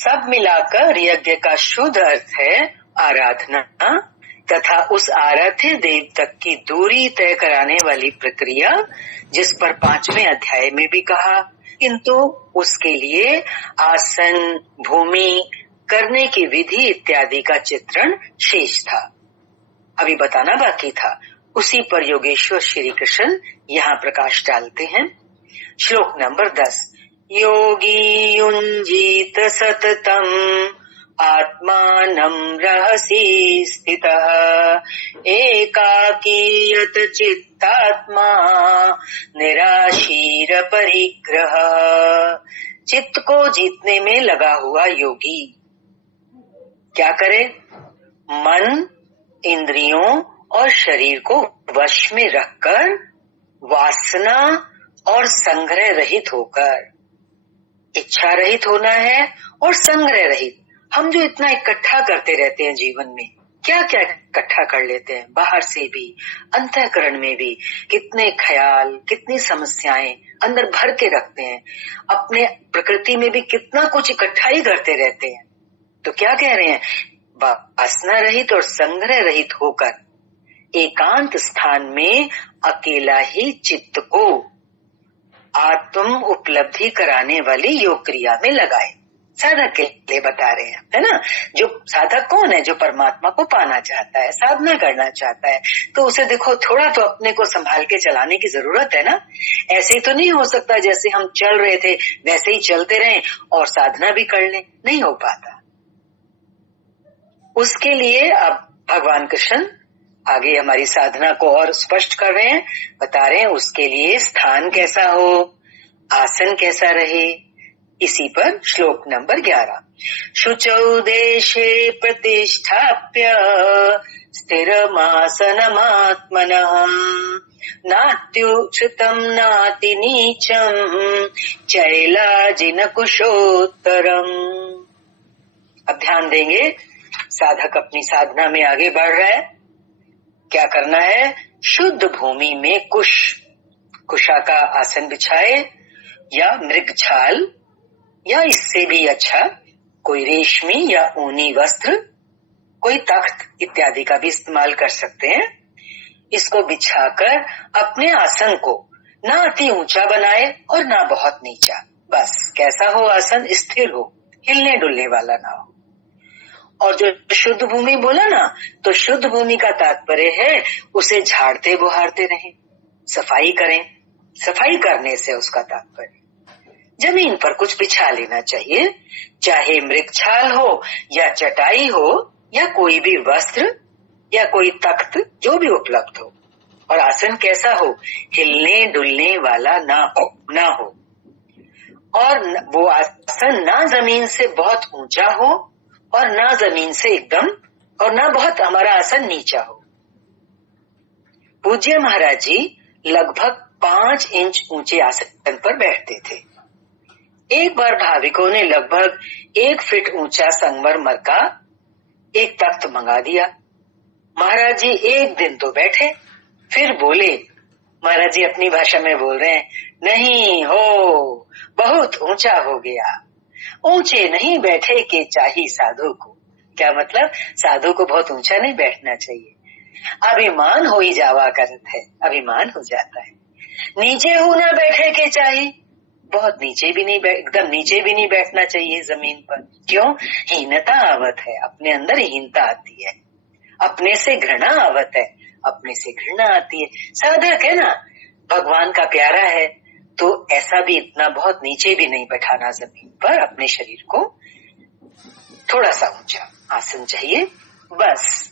सब मिलाकर यज्ञ का शुद्ध अर्थ है आराधना तथा उस आराध्य देव तक की दूरी तय कराने वाली प्रक्रिया, जिस पर 5वें अध्याय में भी कहा, किंतु उसके लिए आसन, भूमि, करने की विधि इत्यादि का चित्रण शेष था। अभी बताना बाकी था। उसी पर योगेश्वर श्री कृष्ण यहाँ प्रकाश डालते हैं। श्लोक नंबर 10। योगी युञ्जीत सततम् आत्मानं रहसि स्थितः एकाकी यत चित्तात्मा निराशीर परिग्रह। चित्त को जीतने में लगा हुआ योगी क्या करे? मन, इंद्रियों और शरीर को वश में रखकर, वासना और संग्रह रहित होकर, इच्छा रहित होना है और संग्रह रहित। हम जो इतना इकट्ठा करते रहते हैं जीवन में, क्या क्या इकट्ठा कर लेते हैं, बाहर से भी, अंतःकरण में भी, कितने ख्याल, कितनी समस्याएं अंदर भर के रखते हैं, अपने प्रकृति में भी कितना कुछ इकट्ठा ही करते रहते हैं। तो क्या कह रहे हैं? वासना रहित और संग्रह रहित होकर एकांत स्थान में अकेला ही चित्त को आत्म उपलब्धि कराने वाली योग क्रिया में लगाए। साधक के लिए बता रहे हैं, है ना। जो साधक कौन है? जो परमात्मा को पाना चाहता है, साधना करना चाहता है, तो उसे देखो थोड़ा तो अपने को संभाल के चलाने की जरूरत है ना। ऐसे तो नहीं हो सकता जैसे हम चल रहे थे वैसे ही चलते रहें और साधना भी कर लें, नहीं हो पाता। उसके लिए अब भगवान कृष्ण आगे हमारी साधना को और स्पष्ट कर रहे हैं, बता रहे हैं उसके लिए स्थान कैसा हो, आसन कैसा रहे। इसी पर श्लोक नंबर 11। शुचौ देशे प्रतिष्ठाप्य स्थिरमासनमात्मनः नात्युच्छ्रितं नातिनीचं चैलाजिन कुशोत्तरम्। अब ध्यान देंगे, साधक अपनी साधना में आगे बढ़ रहा है। क्या करना है? शुद्ध भूमि में कुशा का आसन बिछाए, या मृगछाल, या इससे भी अच्छा कोई रेशमी या ऊनी वस्त्र, कोई तख्त इत्यादि का भी इस्तेमाल कर सकते हैं। इसको बिछाकर अपने आसन को ना अति ऊंचा बनाए और ना बहुत नीचा, बस कैसा हो आसन? स्थिर हो, हिलने डुलने वाला ना हो। और जो शुद्ध भूमि बोला ना, तो शुद्ध भूमि का तात्पर्य है उसे झाड़ते बुहारते रहें, सफाई करें। सफाई करने से उसका तात्पर्य जमीन पर कुछ बिछा लेना चाहिए, चाहे मृगछाल हो या चटाई हो या कोई भी वस्त्र या कोई तख्त, जो भी उपलब्ध हो। और आसन कैसा हो? हिलने डुलने वाला ना हो। और वो आसन ना जमीन से बहुत ऊंचा हो और ना जमीन से एकदम, और ना बहुत हमारा आसन नीचा हो। पूज्य महाराज जी लगभग 5 इंच ऊंचे आसन पर बैठते थे। एक बार भाविकों ने लगभग 1 फीट ऊंचा संगमरमर का एक तख्त मंगा दिया। महाराज जी एक दिन तो बैठे, फिर बोले, महाराज जी अपनी भाषा में बोल रहे हैं, नहीं हो, बहुत ऊंचा हो गया, ऊंचे नहीं बैठे के चाहिए साधु को। क्या मतलब? साधु को बहुत ऊंचा नहीं बैठना चाहिए, अभिमान हो ही जावा करता है, अभिमान हो जाता है। नीचे हो ना बैठे के चाहिए, बहुत नीचे भी नहीं, एकदम नीचे भी नहीं बैठना चाहिए जमीन पर। क्यों? हीनता आवत है, अपने अंदर हीनता आती है, अपने से घृणा आवत है, अपने से घृणा आती है। साधक है ना, भगवान का प्यारा है, तो ऐसा भी इतना बहुत नीचे भी नहीं बैठाना जमीन पर। अपने शरीर को थोड़ा सा ऊंचा आसन चाहिए बस।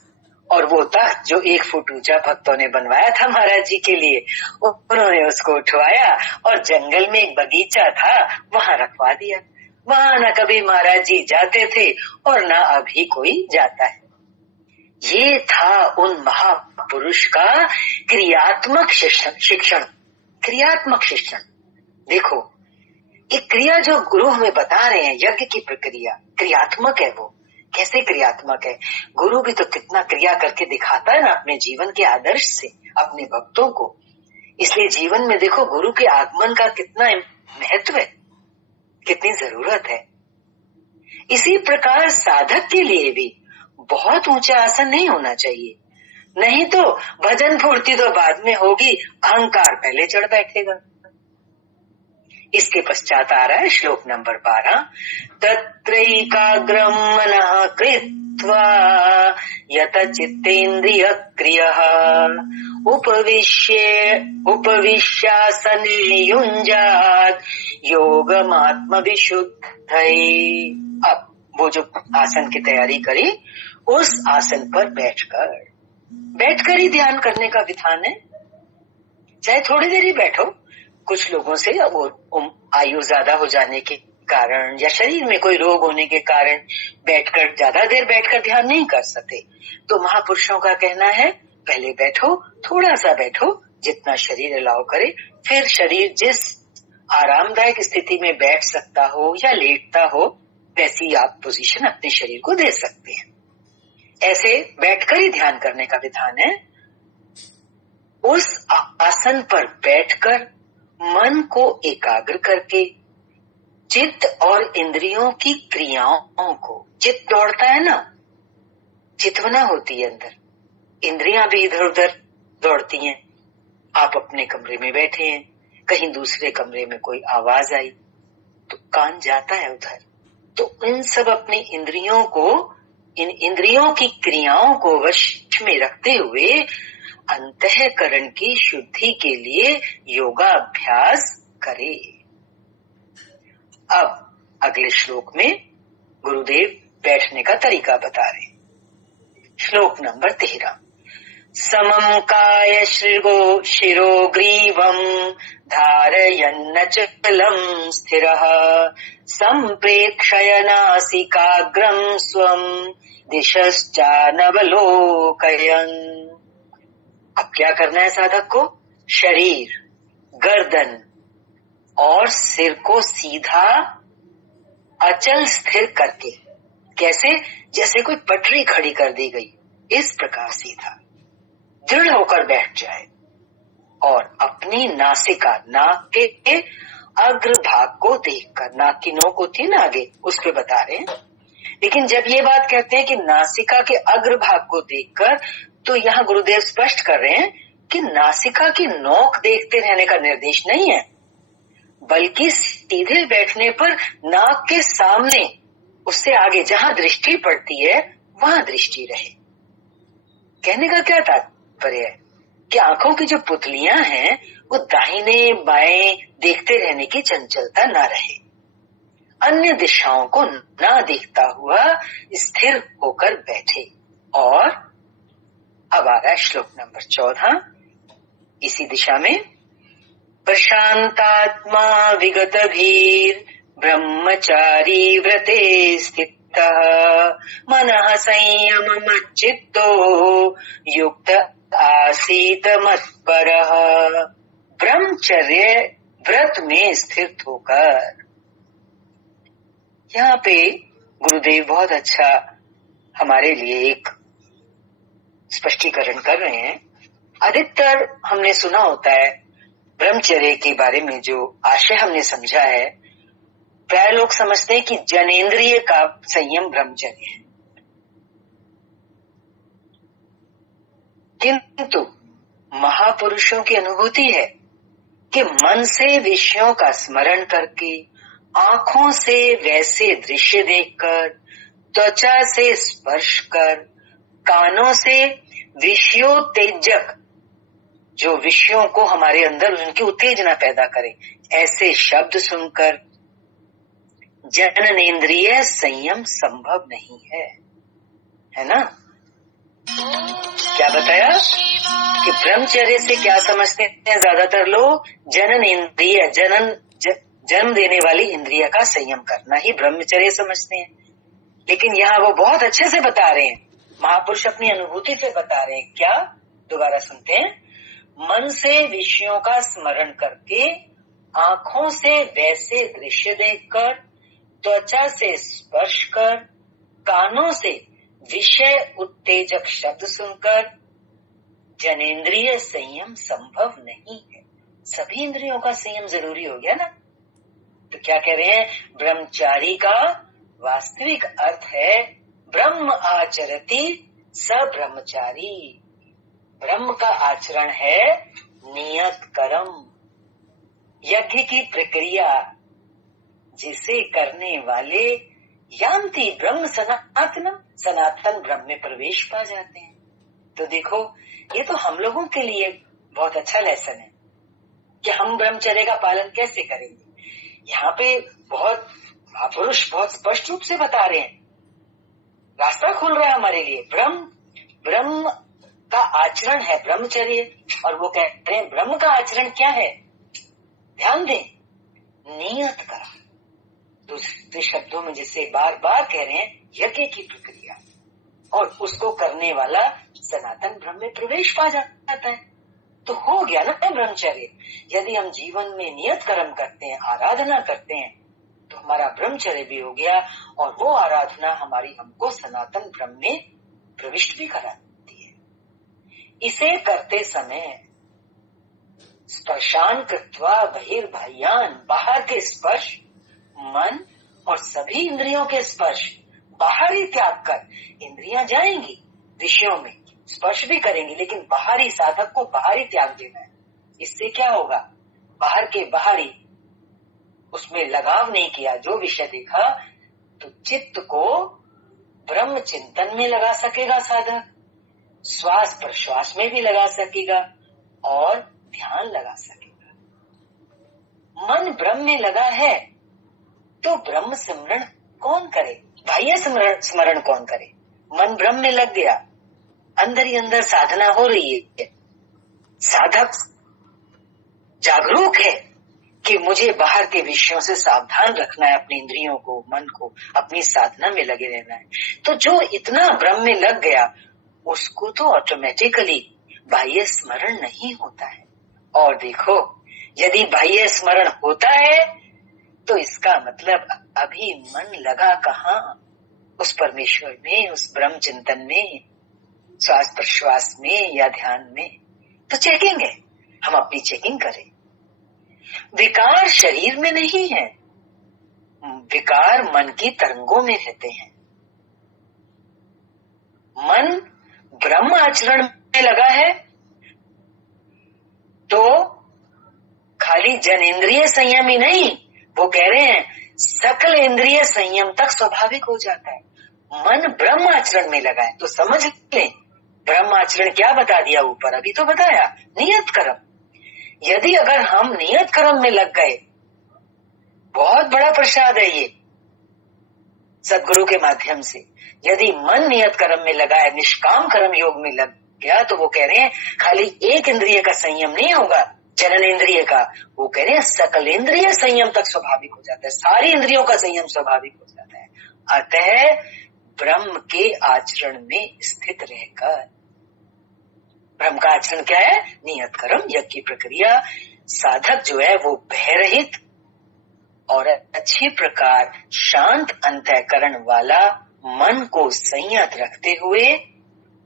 और वो तख्त जो 1 फुट ऊंचा भक्तों ने बनवाया था महाराज जी के लिए, उन्होंने उसको उठवाया और जंगल में एक बगीचा था, वहां रखवा दिया। वहां न कभी महाराज जी जाते थे और न अभी कोई जाता है। ये था उन महापुरुष का क्रियात्मक शिक्षण। क्रियात्मक शिक्षण देखो, एक क्रिया जो गुरु हमें बता रहे हैं, यज्ञ की प्रक्रिया क्रियात्मक है। वो कैसे क्रियात्मक है? गुरु भी तो कितना क्रिया करके दिखाता है ना अपने जीवन के आदर्श से अपने भक्तों को। इसलिए जीवन में देखो गुरु के आगमन का कितना महत्व है, कितनी जरूरत है। इसी प्रकार साधक के लिए भी बहुत ऊंचा आसन नहीं होना चाहिए, नहीं तो भजन फूर्ति तो बाद में होगी, अहंकार पहले चढ़ बैठेगा। इसके पश्चात आ रहा है श्लोक नंबर 12, तत्रैकाग्रं मनः कृत्वा यत चित्तेन्द्रिय क्रियः उपविश्यासने युञ्जात् योगमात्म विशुद्धये। अब वो जो आसन की तैयारी करी, उस आसन पर बैठकर ही ध्यान करने का विधान है। चाहे थोड़ी देर ही बैठो, कुछ लोगों से वो आयु ज्यादा हो जाने के कारण या शरीर में कोई रोग होने के कारण बैठकर ज्यादा देर बैठकर ध्यान नहीं कर सकते, तो महापुरुषों का कहना है पहले बैठो, थोड़ा सा बैठो, जितना शरीर अलाउ करे, फिर शरीर जिस आरामदायक स्थिति में बैठ सकता हो या लेटता हो, वैसी आप पोजीशन अपने शरीर को दे सकते हैं। ऐसे बैठकर ही ध्यान करने का विधान है। उस आसन पर बैठकर मन को एकाग्र करके चित्त और इंद्रियों की क्रियाओं को, चित्त दौड़ता है ना, चित्वना होती है अंदर, इंद्रियां भी इधर उधर दौड़ती हैं। आप अपने कमरे में बैठे हैं, कहीं दूसरे कमरे में कोई आवाज आई तो कान जाता है उधर, तो इन सब अपनी इंद्रियों को, इन इंद्रियों की क्रियाओं को वश में रखते हुए अंतःकरण की शुद्धि के लिए योगाभ्यास करे। अब अगले श्लोक में गुरुदेव बैठने का तरीका बता रहे। श्लोक नंबर 13, समं काय शिरो ग्रीवं धारयन्नचलं स्थिरः संप्रेक्षय नासिकाग्रं स्वं दिशश्चानवलोकयन्। अब क्या करना है साधक को? शरीर, गर्दन और सिर को सीधा अचल स्थिर करके, कैसे? जैसे कोई पटरी खड़ी कर दी गई, इस प्रकार सीधा दृढ़ होकर बैठ जाए और अपनी नासिका, नाक के अग्र भाग को देखकर, नाक की नोक होती है ना आगे, उस पे बता रहे हैं। लेकिन जब ये बात कहते हैं कि नासिका के अग्र भाग को देखकर, तो यहाँ गुरुदेव स्पष्ट कर रहे हैं कि नासिका की नोक देखते रहने का निर्देश नहीं है, बल्कि सीधे बैठने पर नाक के सामने, उससे आगे जहां दृष्टि पड़ती है वहां दृष्टि रहे। कहने का क्या तात्पर्य है कि आंखों की जो पुतलियां हैं वो दाहिने बाएं देखते रहने की चंचलता ना रहे, अन्य दिशाओं को ना देखता हुआ स्थिर होकर बैठे। और अब आ रहा है श्लोक नंबर 14 इसी दिशा में, प्रशांतात्मा विगत भीर ब्रह्मचारी व्रते स्थितः मनः संयम मच्चित्तो युक्त आसीत मत्परः। ब्रह्मचर्य व्रत में स्थित होकर, यहाँ पे गुरुदेव बहुत अच्छा हमारे लिए एक स्पष्टीकरण कर रहे हैं। अधिकतर हमने सुना होता है ब्रह्मचर्य के बारे में, जो आशय हमने समझा है, प्राय लोग समझते हैं कि जनेंद्रिय का संयम ब्रह्मचर्य है, किंतु महापुरुषों की अनुभूति है कि मन से विषयों का स्मरण करके, आंखों से वैसे दृश्य देखकर, त्वचा से स्पर्श कर, कानों से विषयोत्तेजक, जो विषयों को हमारे अंदर उनकी उत्तेजना पैदा करे, ऐसे शब्द सुनकर जननेन्द्रिय संयम संभव नहीं है ना? क्या बताया कि ब्रह्मचर्य से क्या समझते हैं ज्यादातर लोग? जननेन्द्रिय, जन्म देने वाली इंद्रिय का संयम करना ही ब्रह्मचर्य समझते हैं। लेकिन यहाँ वो बहुत अच्छे से बता रहे हैं, महापुरुष अपनी अनुभूति से बता रहे हैं। क्या? दोबारा सुनते हैं। मन से विषयों का स्मरण करके, आंखों से वैसे दृश्य देखकर, त्वचा से स्पर्श कर, कानों से विषय उत्तेजक शब्द सुनकर जनेंद्रिय संयम संभव नहीं है। सभी इंद्रियों का संयम जरूरी हो गया ना? तो क्या कह रहे हैं? ब्रह्मचारी का वास्तविक अर्थ है ब्रह्म आचरति स ब्रह्मचारी। ब्रह्म का आचरण है नियत कर्म, यज्ञ की प्रक्रिया जिसे करने वाले यान्ति ब्रह्म सनातनम, सनातन ब्रह्म में प्रवेश पा जाते हैं। तो देखो, ये तो हम लोगों के लिए बहुत अच्छा लेसन है कि हम ब्रह्मचर्य का पालन कैसे करेंगे। यहाँ पे बहुत महापुरुष बहुत स्पष्ट रूप से बता रहे हैं, रास्ता खुल रहा है हमारे लिए। ब्रह्म का आचरण है ब्रह्मचर्य, और वो कहते हैं ब्रह्म का आचरण क्या है, ध्यान दें, नियत कर्म। दूसरे शब्दों में जिसे बार बार कह रहे हैं, यज्ञ की प्रक्रिया, और उसको करने वाला सनातन ब्रह्म में प्रवेश पा जाता है। तो हो गया ना ब्रह्मचर्य। यदि हम जीवन में नियत कर्म करते हैं, आराधना करते हैं, तो हमारा ब्रह्मचर्य भी हो गया, और वो आराधना हमारी हमको सनातन ब्रह्म में प्रविष्ट भी कराती है। इसे करते समय स्पर्शान कृत्वा बहिर्बाह्यान, बाहर के स्पर्श, मन और सभी इंद्रियों के स्पर्श बाहरी त्याग कर, इंद्रियां जाएंगी विषयों में, स्पर्श भी करेंगी, लेकिन बाहरी साधक को बाहरी त्याग देना है। इससे क्या होगा, बाहर के बाहरी उसमें लगाव नहीं किया, जो विषय देखा, तो चित्त को ब्रह्म चिंतन में लगा सकेगा साधक, श्वास प्रश्वास में भी लगा सकेगा, और ध्यान लगा सकेगा। मन ब्रह्म में लगा है तो ब्रह्म स्मरण कौन करे, बाह्य स्मरण कौन करे। मन ब्रह्म में लग गया, अंदर ही अंदर साधना हो रही है, साधक जागरूक है कि मुझे बाहर के विषयों से सावधान रखना है, अपनी इंद्रियों को, मन को, अपनी साधना में लगे रहना है। तो जो इतना ब्रह्म में लग गया, उसको तो ऑटोमेटिकली बाह्य स्मरण नहीं होता है। और देखो, यदि बाह्य स्मरण होता है तो इसका मतलब अभी मन लगा कहाँ, उस परमेश्वर में, उस ब्रह्म चिंतन में, श्वास प्रश्वास में या ध्यान में। तो चेकिंग है, हम अपनी चेकिंग करें। विकार शरीर में नहीं है, विकार मन की तरंगों में रहते हैं। मन ब्रह्म आचरण में लगा है तो खाली जनेंद्रिय संयम ही नहीं, वो कह रहे हैं सकल इंद्रिय संयम तक स्वाभाविक हो जाता है। मन ब्रह्म आचरण में लगा है तो समझ लें, ब्रह्म आचरण क्या बता दिया ऊपर, अभी तो बताया, नियत कर्म। यदि अगर हम नियत कर्म में लग गए, बहुत बड़ा प्रसाद है ये सदगुरु के माध्यम से। यदि मन नियत कर्म में लगा है, निष्काम कर्म योग में लग गया, तो वो कह रहे हैं खाली एक इंद्रिय का संयम नहीं होगा, जनन इंद्रिय का, वो कह रहे हैं सकल इंद्रिय संयम तक स्वाभाविक हो जाता है, सारी इंद्रियों का संयम स्वाभाविक हो जाता है। अतः ब्रह्म के आचरण में स्थित रहकर, ब्रह्म का आचरण क्या है, नियत कर्म, यज्ञ की प्रक्रिया। साधक जो है वो भयरहित और अच्छी प्रकार शांत अंतःकरण वाला मन को संयत रखते हुए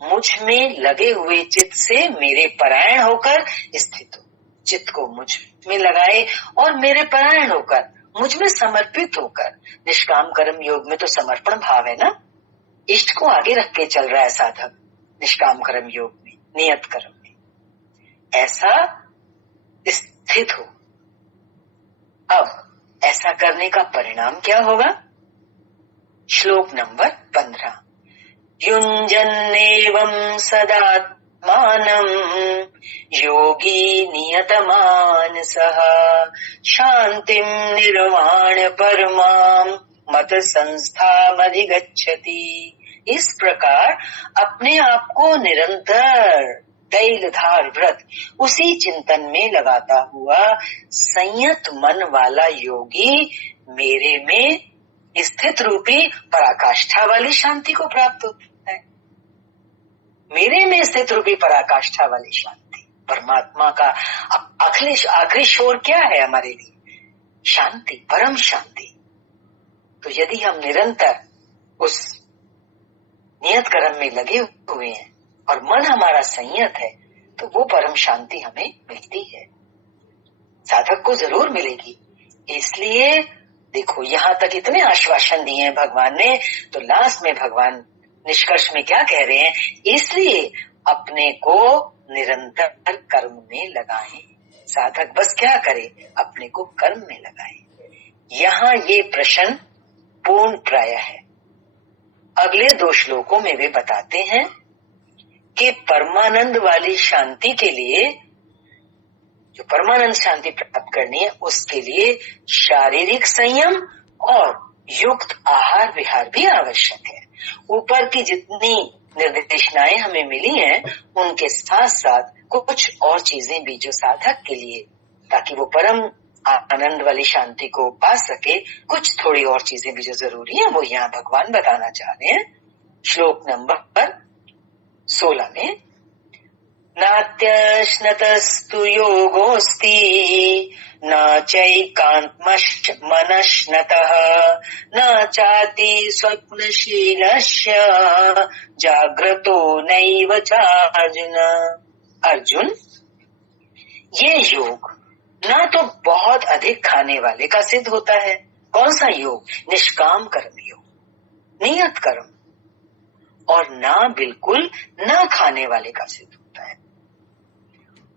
मुझ में लगे हुए चित्त से मेरे परायण होकर स्थित हो। चित्त को मुझ में लगाए और मेरे परायण होकर, मुझ में समर्पित होकर। निष्काम कर्म योग में तो समर्पण भाव है ना, इष्ट को आगे रख के चल रहा है साधक निष्काम कर्म योग में, नियत कर्म में, ऐसा स्थित हो। अब ऐसा करने का परिणाम क्या होगा, श्लोक नंबर 15। युञ्जन्नेवं सदात्मानं योगी नियतमानसः शान्तिं निर्वाण परमां मत संस्थामधिगच्छति। इस प्रकार अपने आप को निरंतर तैलधार व्रत उसी चिंतन में लगाता हुआ संयत मन वाला योगी मेरे में स्थित रूपी पराकाष्ठा वाली शांति को प्राप्त होता है। मेरे में स्थित रूपी पराकाष्ठा वाली शांति, परमात्मा का आखिरी शोर क्या है हमारे लिए, शांति, परम शांति। तो यदि हम निरंतर उस नियत कर्म में लगे हुए हैं और मन हमारा संयत है, तो वो परम शांति हमें मिलती है, साधक को जरूर मिलेगी। इसलिए देखो यहाँ तक इतने आश्वासन दिए हैं भगवान ने, तो लास्ट में भगवान निष्कर्ष में क्या कह रहे हैं, इसलिए अपने को निरंतर कर्म में लगाएं। साधक बस क्या करे, अपने को कर्म में लगाए। यहाँ ये प्रश्न पूर्ण प्राय है। अगले 2 श्लोकों में वे बताते हैं कि परमानंद वाली शांति के लिए, जो परमानंद शांति प्राप्त करनी है, उसके लिए शारीरिक संयम और युक्त आहार विहार भी आवश्यक है। ऊपर की जितनी निर्देशनाएं हमें मिली हैं, उनके साथ साथ कुछ और चीजें भी जो साधक के लिए, ताकि वो परम आनंद वाली शांति को पा सके, कुछ थोड़ी और चीजें भी जो जरूरी है, वो यहाँ भगवान बताना चाह रहे हैं। श्लोक नंबर 16 में, नात्यश्नतस्तु योगोऽस्ति न चैकान्त्मश्च मनश्नतः न चाति स्वप्नशीलस्य जाग्रतो नैव चार्जुन। अर्जुन, ये योग ना तो बहुत अधिक खाने वाले का सिद्ध होता है। कौन सा योग? निष्काम कर्म योग, नियत कर्म, और ना बिल्कुल ना खाने वाले का सिद्ध होता है।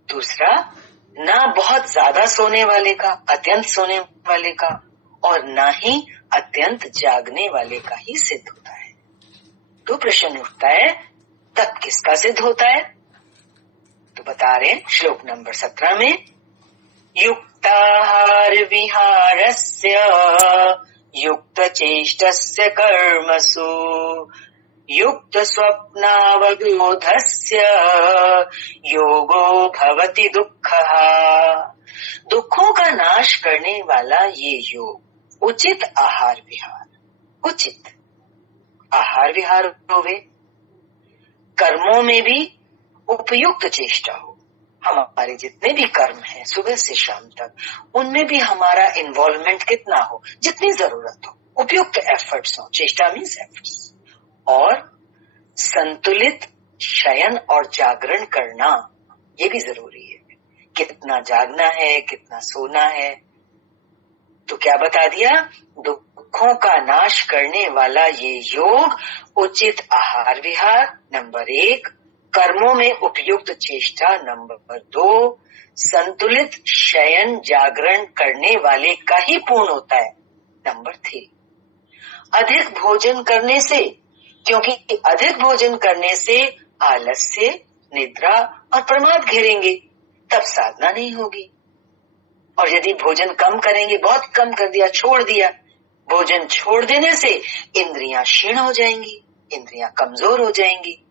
दूसरा, ना बहुत ज्यादा सोने वाले का, अत्यंत सोने वाले का, और ना ही अत्यंत जागने वाले का ही सिद्ध होता है। तो प्रश्न उठता है, तब किसका सिद्ध होता है? तो बता रहे हैं श्लोक नंबर 17 में, युक्ताहार विहारस्य युक्त चेष्टस्य कर्मसु युक्त स्वप्नावबोधस्य योगो भवति दुःखः। दुखों का नाश करने वाला ये योग, उचित आहार विहार, उचित आहार विहार होवे, कर्मों में भी उपयुक्त चेष्टा हो। हमारे जितने भी कर्म हैं सुबह से शाम तक, उनमें भी हमारा इन्वॉल्वमेंट कितना हो, जितनी जरूरत हो, उपयुक्त एफर्ट्स हो। चेष्टा मीन्स एफर्ट्स। और संतुलित शयन और जागरण करना, ये भी जरूरी है। कितना जागना है, कितना सोना है। तो क्या बता दिया? दुखों का नाश करने वाला ये योग, उचित आहार विहार नंबर 1, कर्मों में उपयुक्त चेष्टा नंबर 2, संतुलित शयन जागरण करने वाले का ही पूर्ण होता है नंबर 3। अधिक भोजन करने से, क्योंकि अधिक भोजन करने से आलस्य, निद्रा और प्रमाद घेरेंगे, तब साधना नहीं होगी। और यदि भोजन कम करेंगे, बहुत कम कर दिया, छोड़ दिया, भोजन छोड़ देने से इंद्रियां क्षीण हो जाएंगी, इंद्रियां कमजोर हो जाएंगी,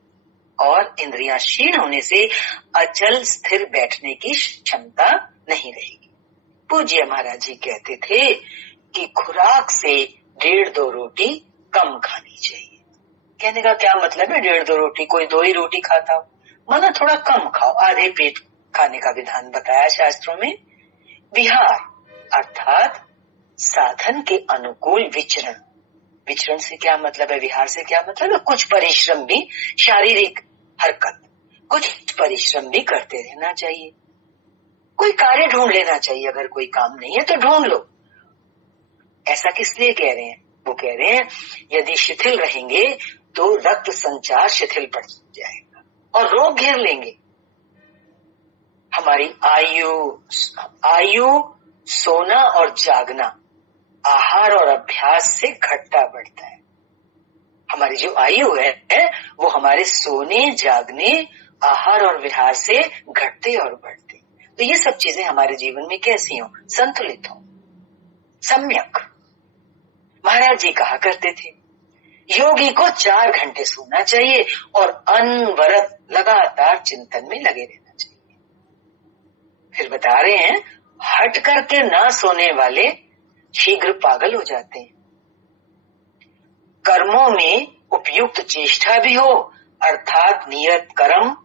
और इंद्रियां क्षीण होने से अचल स्थिर बैठने की क्षमता नहीं रहेगी। पूज्य महाराज जी कहते थे कि खुराक से 1.5-2 रोटी कम खानी चाहिए। कहने का क्या मतलब है 1.5-2 रोटी? कोई 2 ही रोटी खाता हो, माना थोड़ा कम खाओ, आधे पेट खाने का विधान बताया शास्त्रों में। विहार अर्थात साधन के अनुकूल विचरण। विचरण से क्या मतलब है? विहार से क्या मतलब है? कुछ परिश्रम भी, शारीरिक हरकत, कुछ परिश्रम भी करते रहना चाहिए। कोई कार्य ढूंढ लेना चाहिए, अगर कोई काम नहीं है तो ढूंढ लो। ऐसा किस लिए कह रहे हैं? वो कह रहे हैं यदि शिथिल रहेंगे तो रक्त संचार शिथिल पड़ जाएगा और रोग घेर लेंगे। हमारी आयु, सोना और जागना आहार और अभ्यास से घटता बढ़ता है। हमारी जो आयु है वो हमारे सोने, जागने, आहार और विहार से घटते और बढ़ते। तो ये सब चीजें हमारे जीवन में कैसी हो? संतुलित हो, सम्यक। महाराज जी कहा करते थे योगी को 4 घंटे सोना चाहिए और अनवरत लगातार चिंतन में लगे रहना चाहिए। फिर बता रहे हैं हट करके ना सोने वाले शीघ्र पागल हो जाते हैं। कर्मों में उपयुक्त चेष्टा भी हो, अर्थात नियत कर्म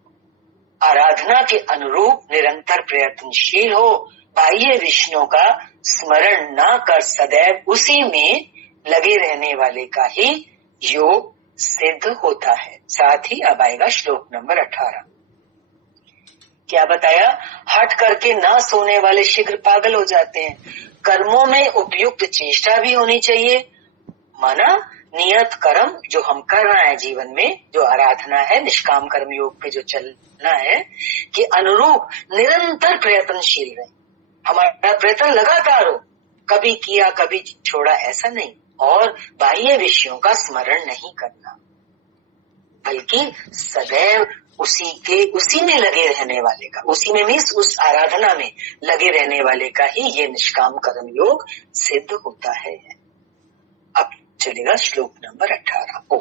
आराधना के अनुरूप निरंतर प्रयत्नशील हो, बाह्य विष्णु का स्मरण ना कर सदैव उसी में लगे रहने वाले का ही योग सिद्ध होता है। साथ ही अब आएगा श्लोक नंबर 18। क्या बताया? हट करके ना सोने वाले शीघ्र पागल हो जाते हैं। कर्मों में उपयुक्त चेष्टा भी होनी चाहिए। माना नियत कर्म जो हम कर रहे हैं जीवन में, जो आराधना है, निष्काम कर्म योग पे जो चलना है, कि अनुरूप निरंतर प्रयत्नशील रहे। हमारा प्रयत्न लगातार हो, कभी किया कभी छोड़ा ऐसा नहीं। और बाह्य विषयों का स्मरण नहीं करना, बल्कि सदैव उसी में लगे रहने वाले का, उसी में मीन्स उस आराधना में लगे रहने वाले का ही ये निष्काम कर्म योग सिद्ध होता है। अब चलेगा श्लोक नंबर 18।